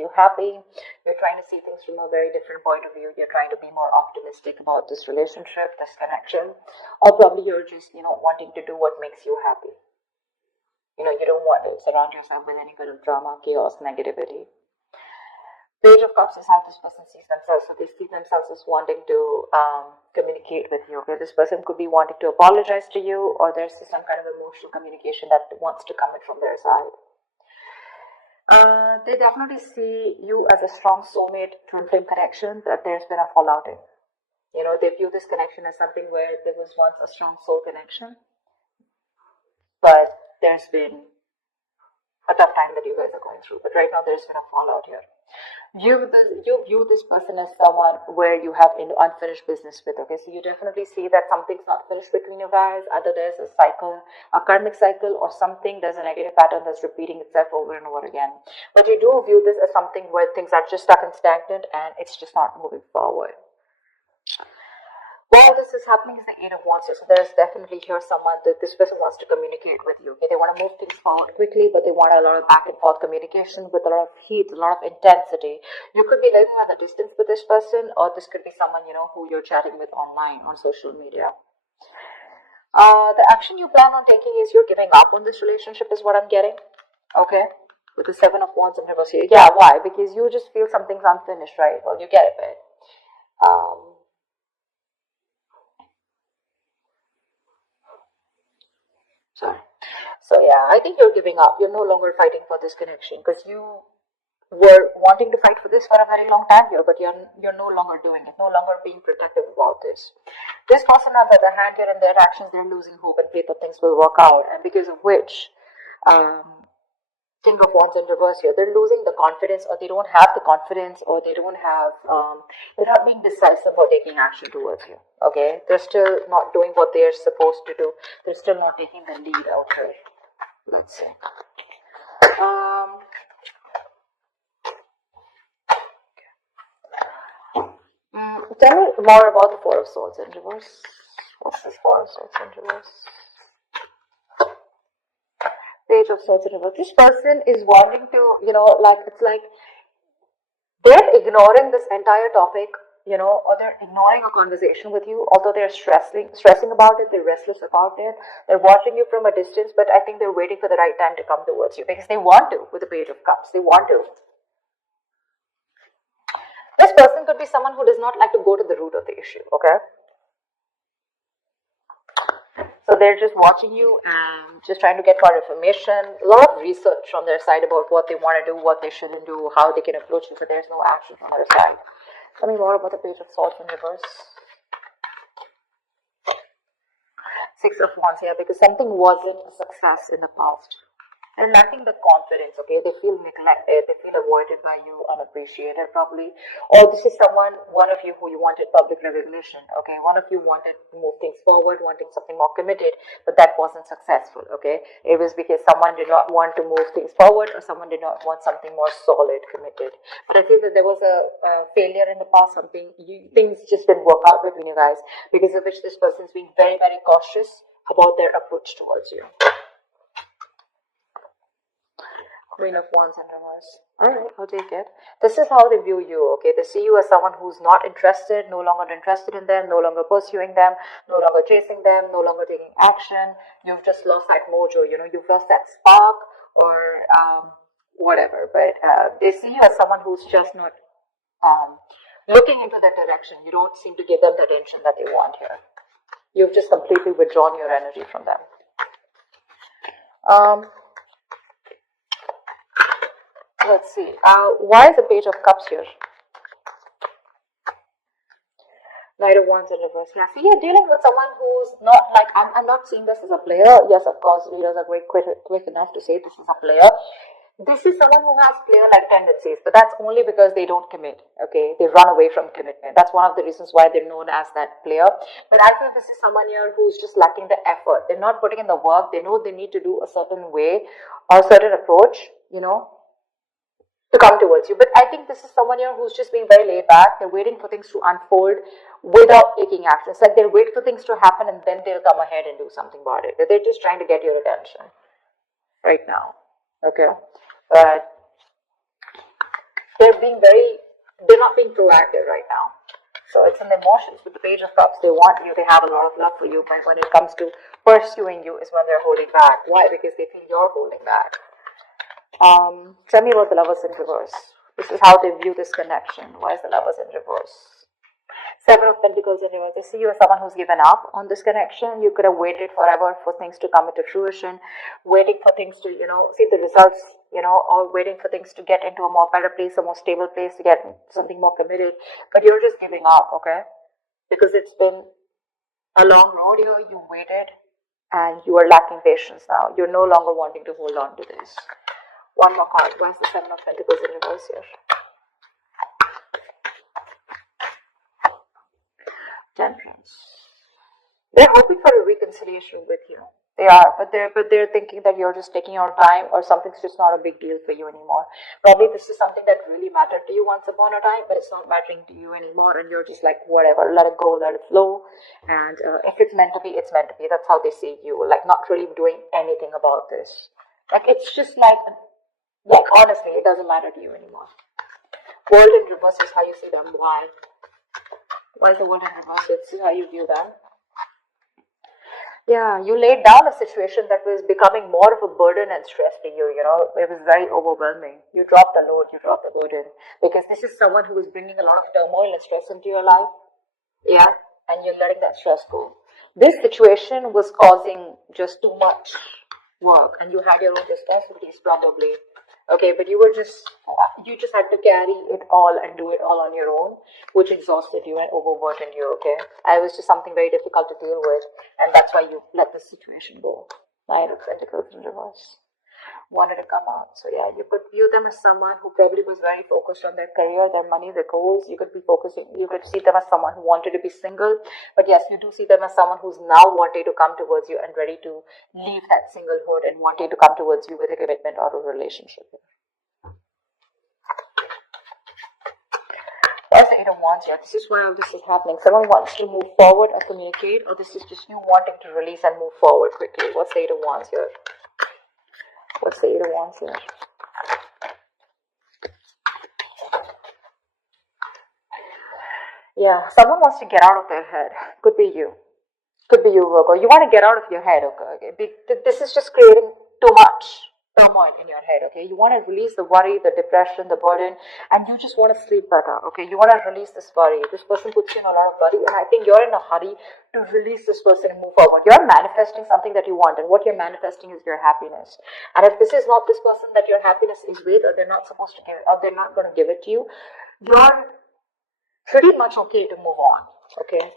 you happy. You're trying to see things from a very different point of view. You're trying to be more optimistic about this relationship, this connection, or probably you're just, wanting to do what makes you happy. You don't want to surround yourself with any kind of drama, chaos, negativity. Page of Cups is how this person sees themselves. So they see themselves as wanting to communicate with you. Okay, this person could be wanting to apologize to you, or there's some kind of emotional communication that wants to come in from their side. They definitely see you as a strong soulmate twin flame connection that there's been a fallout in. They view this connection as something where there was once a strong soul connection, but there's been a tough time that you guys are going through. But right now there's been a fallout here. You view this person as someone where you have unfinished business with. Okay, so you definitely see that something's not finished between you guys. Either there's a cycle, a karmic cycle, or something, there's a negative pattern that's repeating itself over and over again. But you do view this as something where things are just stuck and stagnant and it's just not moving forward. While this is happening is the Eight of Wands. So there's definitely here someone that this person wants to communicate with you. Okay, they want to move things forward quickly, but they want a lot of back and forth communication with a lot of heat, a lot of intensity. You could be living at a distance with this person, or this could be someone who you're chatting with online on social media. The action you plan on taking is you're giving up on this relationship, is what I'm getting. Okay, with the Seven of Wands in reverse here. Yeah, why? Because you just feel something's unfinished, right? Well, you get it, right? So yeah, I think you're giving up. You're no longer fighting for this connection because you were wanting to fight for this for a very long time here, but you're no longer doing it, no longer being protective about this. This person, on the other hand, here in their actions, they're losing hope and faith that things will work out, and because of which, King of Wands in reverse here, they're losing the confidence, or they don't have the confidence, or they don't have, they're not being decisive about taking action towards you. Okay, they're still not doing what they're supposed to do. They're still not taking the lead out here. Let's see. Tell me more about the Four of Swords in reverse. What's this Four of Swords in reverse? Page of Swords in reverse. This person is wanting to, it's like they're ignoring this entire topic, or they're ignoring a conversation with you, although they're stressing about it, they're restless about it, they're watching you from a distance, but I think they're waiting for the right time to come towards you because they want to with the Page of Cups. They want to. This person could be someone who does not like to go to the root of the issue, okay? So they're just watching you and just trying to get more information, a lot of research on their side about what they want to do, what they shouldn't do, how they can approach you, but there's no action from their side. Tell me more about the Page of Swords in reverse. Six of Wands here, because something wasn't a success in the past. They're lacking the confidence, okay? They feel neglected, they feel avoided by you, unappreciated probably. Or this is one of you who you wanted public recognition, okay? One of you wanted to move things forward, wanting something more committed, but that wasn't successful, okay? It was because someone did not want to move things forward, or someone did not want something more solid, committed. But I feel that there was a failure in the past, things just didn't work out between you guys, because of which this person is being very, very cautious about their approach towards you. Queen of Wands in reverse. Alright, I'll take it. This is how they view you, okay? They see you as someone who's not interested, no longer interested in them, no longer pursuing them, no longer chasing them, no longer taking action. You've just lost that mojo, you've lost that spark, or whatever. But they see you as someone who's just not looking into that direction. You don't seem to give them the attention that they want here. You've just completely withdrawn your energy from them. Let's see. Why is the Page of Cups here? Knight of Wands in reverse. Yeah, see, you're dealing with someone who's not like, I'm not seeing this as a player. Yes, of course, readers are quick enough to say this is a player. This is someone who has player-like tendencies, but that's only because they don't commit, okay? They run away from commitment. That's one of the reasons why they're known as that player. But I feel this is someone here who's just lacking the effort. They're not putting in the work. They know they need to do a certain way or a certain approach, to come towards you. But I think this is someone here who's just being very laid back. They're waiting for things to unfold without taking action. It's like they'll wait for things to happen and then they'll come ahead and do something about it. They're just trying to get your attention right now. Okay. But they're not being proactive right now. So it's in the emotions. With the Page of Cups, they want you, they have a lot of love for you, but when it comes to pursuing you is when they're holding back. Why? Because they feel you're holding back. Tell me about the Lovers in reverse. This is how they view this connection. Why is the Lovers in reverse? Seven of Pentacles in reverse. They see you as someone who's given up on this connection. You could have waited forever for things to come into fruition, waiting for things to, see the results, or waiting for things to get into a more better place, a more stable place, to get something more committed. But you're just giving up, okay? Because it's been a long road here. You waited and you are lacking patience now. You're no longer wanting to hold on to this. One more card. Why is the Seven of Pentacles in reverse here? Temperance. They're hoping for a reconciliation with you. They are, but they're thinking that you're just taking your time, or something's just not a big deal for you anymore. Probably this is something that really mattered to you once upon a time, but it's not mattering to you anymore, and you're just like, whatever, let it go, let it flow. And if it's meant to be, it's meant to be. That's how they see you. Like, not really doing anything about this. Like, it's just like honestly, it doesn't matter to you anymore. World in reverse is how you see them. Why? Why is the world in reverse? This is how you view them. Yeah, you laid down a situation that was becoming more of a burden and stress to you, It was very overwhelming. You dropped the load, you dropped the burden. Because this is someone who is bringing a lot of turmoil and stress into your life. Yeah, and you're letting that stress go. This situation was causing just too much work, and you had your own responsibilities probably. Okay, but you just had to carry it all and do it all on your own, which exhausted you and overburdened you, okay? It was just something very difficult to deal with, and that's why you let the situation go. Nine of Pentacles in reverse. Wanted to come out. So yeah, you could view them as someone who probably was very focused on their career, their money, their goals. You could see them as someone who wanted to be single. But yes, you do see them as someone who's now wanting to come towards you and ready to leave that singlehood and wanting to come towards you with a commitment or a relationship. What's the Eight of Wands here? This is where all this is happening. Someone wants to move forward or communicate, or this is just you wanting to release and move forward quickly. What's the Eight of Wands here? What's the Eight of Wands here? Yeah, someone wants to get out of their head. Could be you. Could be you, Virgo. You want to get out of your head, okay? This is just creating too much turmoil in your head, okay? You want to release the worry, the depression, the burden, and you just want to sleep better, okay? You want to release this worry. This person puts you in a lot of worry, and I think you're in a hurry to release this person and move forward. You're manifesting something that you want, and what you're manifesting is your happiness. And if this is not this person that your happiness is with, or they're not supposed to give it, or they're not going to give it to you, you're pretty much okay to move on, okay?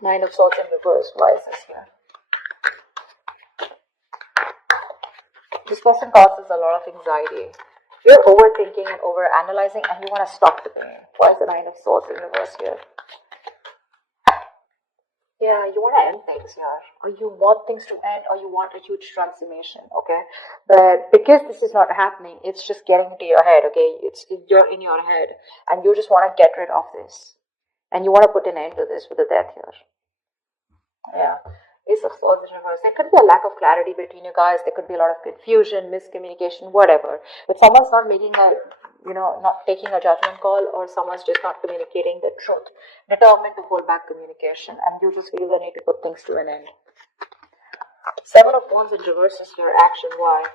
Nine of Swords in reverse. Why is this here? This person causes a lot of anxiety. You're overthinking and overanalyzing, and you want to stop the pain. Why is the Nine of Swords in reverse here? Yeah, you want to end things here, or you want things to end, or you want a huge transformation, okay? But because this is not happening, it's just getting into your head, okay? You're in your head, and you just want to get rid of this, and you want to put an end to this with the Death here. Yeah. Ace of Swords in reverse. There could be a lack of clarity between you guys. There could be a lot of confusion, miscommunication, whatever. But someone's not making not taking a judgment call, or someone's just not communicating the truth. Determined to hold back communication, and you just feel the need to put things to an end. Seven of Wands in reverse is your action. Why?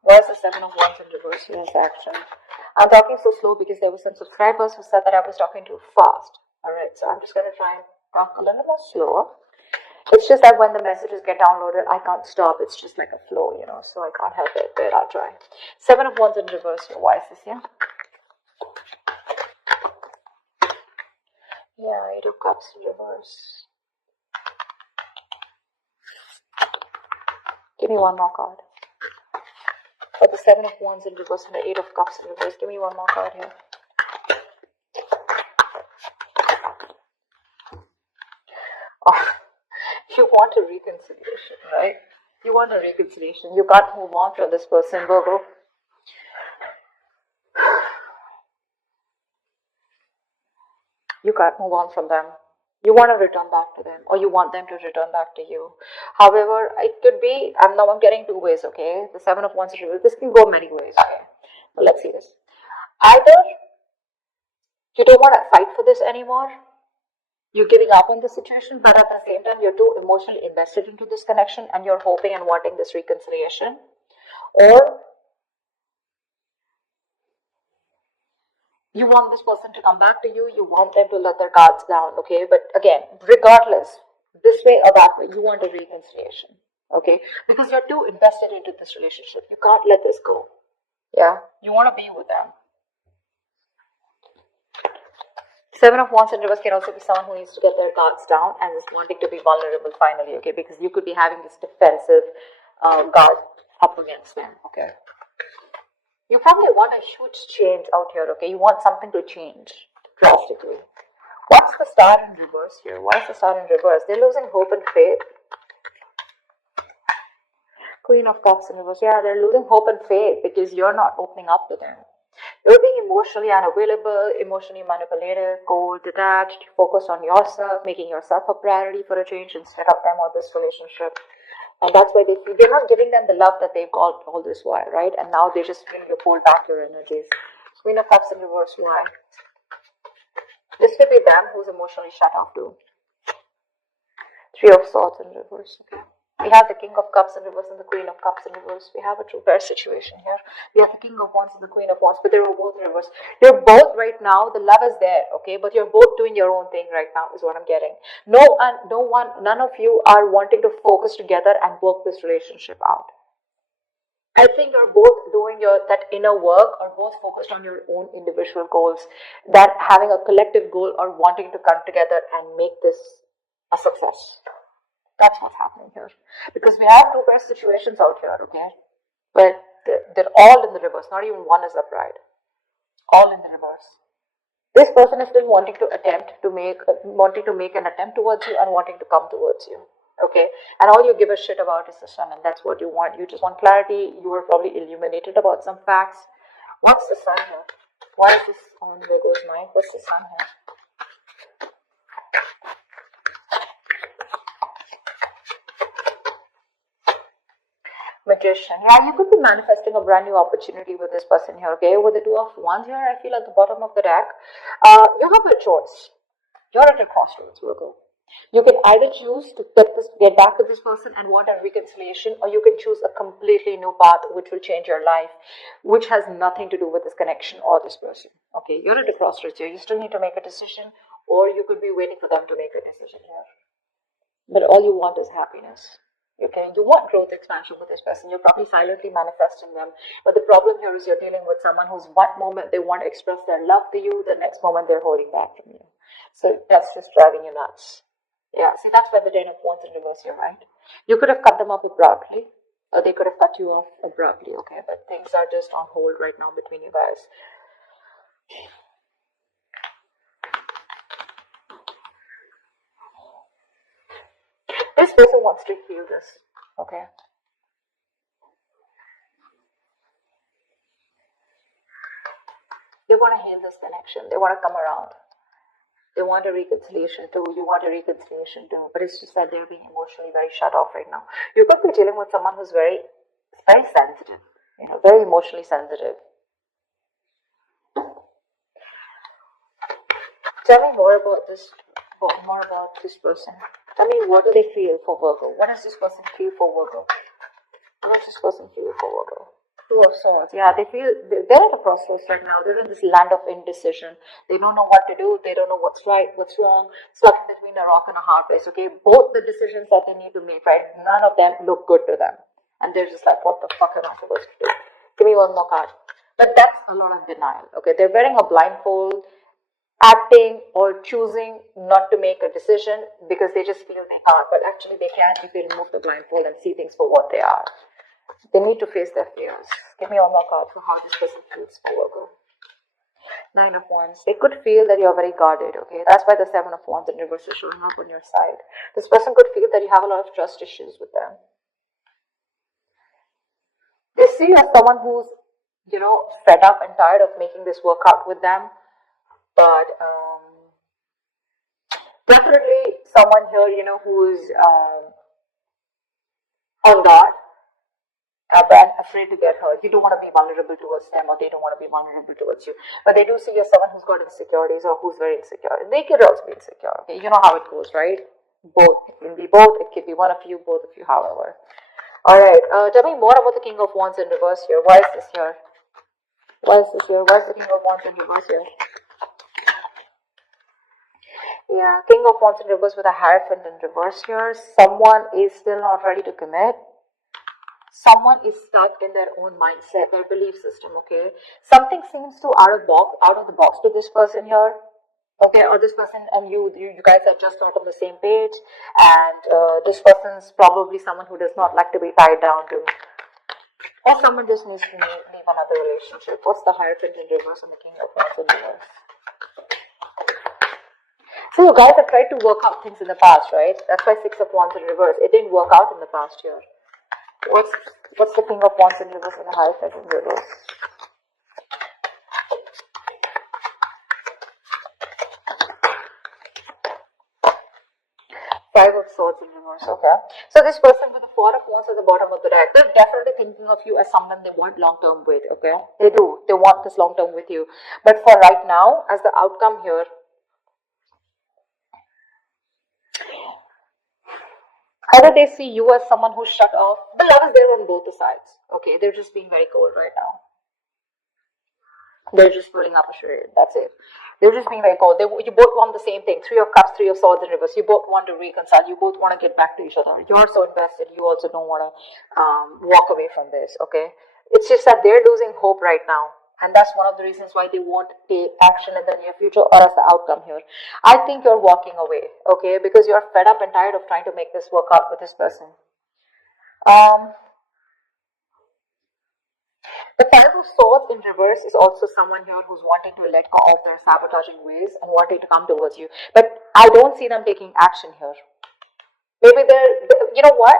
Why is the Seven of Wands in reverse here as action? I'm talking so slow because there were some subscribers who said that I was talking too fast. Alright, so I'm just going to try and talk a little more slower. It's just that when the messages get downloaded, I can't stop. It's just like a flow, so I can't help it, but I'll try. Seven of Wands in reverse here. Why is this here? Yeah, Eight of Cups in reverse. Give me one more card. For the Seven of Wands in reverse and the Eight of Cups in reverse. Give me one more card here. Oh. You want a reconciliation, right? You want a reconciliation. You can't move on from this person, Virgo. You can't move on from them. You want to return back to them, or you want them to return back to you. However, it could be, I'm getting two ways, okay? The Seven of Wands, this can go many ways, okay? But let's see this. Either you don't want to fight for this anymore, you're giving up on the situation, but at the same time, you're too emotionally invested into this connection and you're hoping and wanting this reconciliation. Or you want this person to come back to you, you want them to let their guards down, okay? But again, regardless, this way or that way, you want a reconciliation, okay? Because you're too invested into this relationship. You can't let this go. Yeah, you want to be with them. Seven of Wands in reverse can also be someone who needs to get their guards down and is wanting to be vulnerable finally, okay? Because you could be having this defensive guard up against them, okay? You probably want a huge change out here, okay? You want something to change drastically. What's the star in reverse here? Why is the star in reverse? They're losing hope and faith. Queen of Cups in reverse. Yeah, they're losing hope and faith because you're not opening up to them. You're being emotionally unavailable, emotionally manipulative, cold, detached, focused on yourself, making yourself a priority for a change instead of them or this relationship. And that's why they're not giving them the love that they've got all this while, right? And now they just feel you pull back your energies. Queen of Cups in reverse, why? This could be them who's emotionally shut off too. Three of Swords in reverse, okay. We have the King of Cups in reverse and the Queen of Cups in reverse. We have a true pair situation here. We have the King of Wands and the Queen of Wands, but they were both in reverse. You're both right now, the love is there, okay? But you're both doing your own thing right now, is what I'm getting. None of you are wanting to focus together and work this relationship out. I think you're both doing that inner work or both focused on your own individual goals, than having a collective goal or wanting to come together and make this a success. That's what's happening here. Because we have two pair situations out here, okay? But they're all in the reverse. Not even one is upright. All in the reverse. This person is still wanting to make an attempt towards you and wanting to come towards you. Okay? And all you give a shit about is the sun, and that's what you want. You just want clarity. You were probably illuminated about some facts. What's the sun here? Why is this on Virgo's mind? What's the sun here? Magician. Yeah, you could be manifesting a brand new opportunity with this person here, okay? With the Two of Wands here, I feel at the bottom of the deck, you have a choice. You're at a crossroads, Virgo. You can either choose to get back to this person and want a reconciliation, or you can choose a completely new path which will change your life, which has nothing to do with this connection or this person. Okay, you're at a crossroads here. You still need to make a decision, or you could be waiting for them to make a decision here. But all you want is happiness. Okay, you want growth, expansion with this person. You're probably silently manifesting them. But the problem here is you're dealing with someone who's one moment they want to express their love to you, the next moment they're holding back from you. So that's just driving you nuts. Yeah, see, that's why the Ten of Wands in reverse here, right? You could have cut them off abruptly, or they could have cut you off abruptly, okay? But things are just on hold right now between you guys. This person wants to heal this, okay? They want to heal this connection. They want to come around. They want a reconciliation too. You want a reconciliation too. But it's just that they're being emotionally very shut off right now. You could be dealing with someone who's very, very sensitive. Very emotionally sensitive. Tell me more about this. Person. Tell me, what do they feel for Virgo? What does this person feel for Virgo? What does this person feel for Virgo? Two of Swords. Yeah, they're at a crossroads right now. They're in this land of indecision. They don't know what to do. They don't know what's right, what's wrong. Stuck between a rock and a hard place. Okay, both the decisions that they need to make, right? None of them look good to them, and they're just like, what the fuck am I supposed to do? Give me one more card. But that's a lot of denial. Okay, they're wearing a blindfold, acting or choosing not to make a decision because they just feel they can't, but actually they can if they remove the blindfold and see things for what they are. They need to face their fears. Give me one more card for how this person feels for Virgo. Nine of Wands. They could feel that you're very guarded, okay? That's why the Seven of Wands in reverse is showing up on your side. This person could feel that you have a lot of trust issues with them. They see you as someone who's, fed up and tired of making this work out with them. But definitely someone here, who's on guard and afraid to get hurt. You don't want to be vulnerable towards them, or they don't want to be vulnerable towards you. But they do see you're someone who's got insecurities or who's very insecure. They could also be insecure. Okay, you know how it goes, right? Both. It can be both. It could be one of you, both of you, however. All right. Tell me more about the King of Wands in reverse here. Why is this here? Why is this here? Why is the King of Wands in reverse here? Yeah, King of Wands in reverse with a Hierophant in reverse here. Someone is still not ready to commit. Someone is stuck in their own mindset, their belief system, okay? Something seems to out of the box to this person here, okay? Or this person and you guys are just not on the same page, and this person's probably someone who does not like to be tied down to, or someone just needs to leave another relationship. What's the Hierophant in reverse and the King of Wands in reverse? So you guys have tried to work out things in the past, right? That's why Six of Wands in reverse. It didn't work out in the past year. What's the King of Wands in reverse and the Hierophant in reverse? Five of Swords in reverse, okay. So this person with the Four of Wands at the bottom of the deck, they're definitely thinking of you as someone they want long-term with, okay. They do. They want this long-term with you. But for right now, as the outcome here, either they see you as someone who's shut off. The love is there on both the sides. Okay, they're just being very cold right now. They're just putting up a charade. That's it. They're just being very cold. You both want the same thing. Three of Cups, Three of Swords in reverse. You both want to reconcile. You both want to get back to each other. You're so invested. You also don't want to walk away from this. Okay. It's just that they're losing hope right now. And that's one of the reasons why they won't take action in the near future, or as the outcome here. I think you're walking away, okay, because you're fed up and tired of trying to make this work out with this person. The Five of Swords in reverse is also someone here who's wanting to let go of their sabotaging ways and wanting to come towards you. But I don't see them taking action here. Maybe you know what?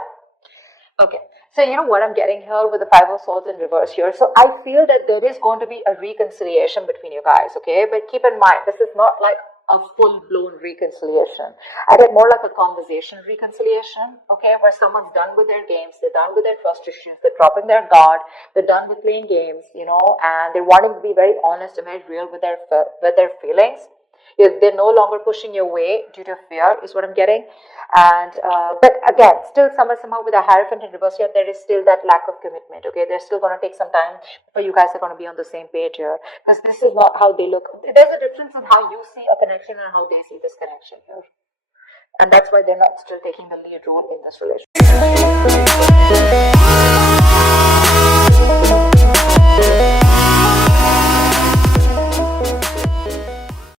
Okay, so you know what I'm getting here with the Five of Swords in reverse here. So I feel that there is going to be a reconciliation between you guys, okay? But keep in mind, this is not like a full-blown reconciliation. I get more like a conversation reconciliation, okay? Where someone's done with their games, they're done with their trust issues, they're dropping their guard, they're done with playing games, you know, and they're wanting to be very honest and very real with their feelings. They're no longer pushing your way due to fear, is what I'm getting. And but again, still somehow with a Hierophant in reverse here, there is still that lack of commitment. Okay, they're still going to take some time before you guys are going to be on the same page here, because this is not how they look. There's a difference in how you see a connection and how they see this connection here, and that's why they're not still taking the lead role in this relationship.